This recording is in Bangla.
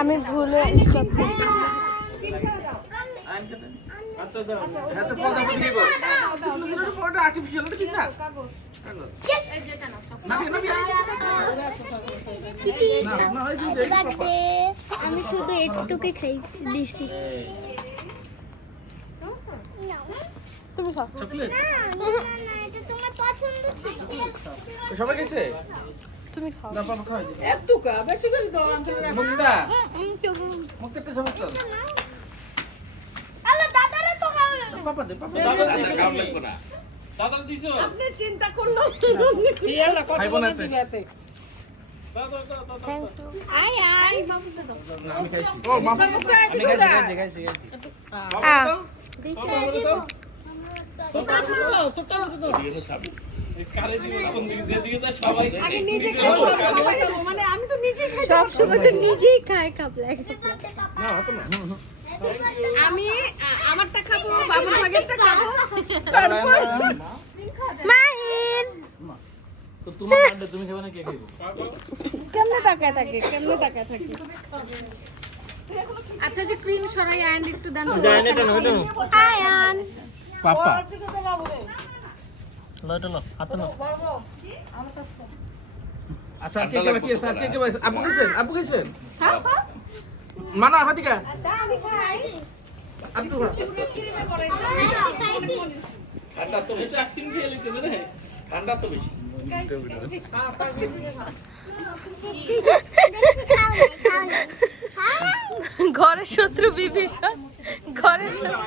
আমি ভুলে স্টপ আচ্ছা আমি শুধু একটুকে খাইছি দিছি তুমি খাও। চকলেট তোমার পছন্দ ছিল। সবাই গেছে তুমি খাও। না পাপা খাওয়াই দিই একটুকা বেশি করে দাও আঙ্কেল মুক্তা। মুক্তা তে সমস্যা আলো দাদারে তো খাওয়াবে পাপা দে পাপা দাদা দিছো দাদা দিছো আপনি চিন্তা করল না। এতে। দাদা দাদা থ্যাংক ইউ আই আই না, আমি খাইছি। ও মা আমি খাইছি খাইছি খাইছি আ কারে দিবে কোন দিকে যেদিকে যায় সবাই আগে নিজে খাব সবাই খাব মানে আমি তো নিজে খাই সব সময় তো নিজেই খায় কাপলা। আমি আমারটা খাব বাবুর ভাগেরটা খাব। মাহিন! তোমার তুমি খাবে না কে খাইবো? কেমনে তাকায় থাকে কেমনে তাকায় থাকে? আচ্ছা যে ক্রিম সরাই আয়ন একটু দেন আয়ান! পাপা। লয়টা লো হাতে লো আচ্ছা কে কে বাকি আছে? আর কে কে বাকি আপু গেছেন আপু গেছেন মানা হাতিকা? আপু খা ঠান্ডা তো বেশি আইসক্রিম খেয়ে লিতেছে রে। ঠান্ডা তো বেশি। ঘরের শত্রু বিভীষণ ঘরের শত্রু।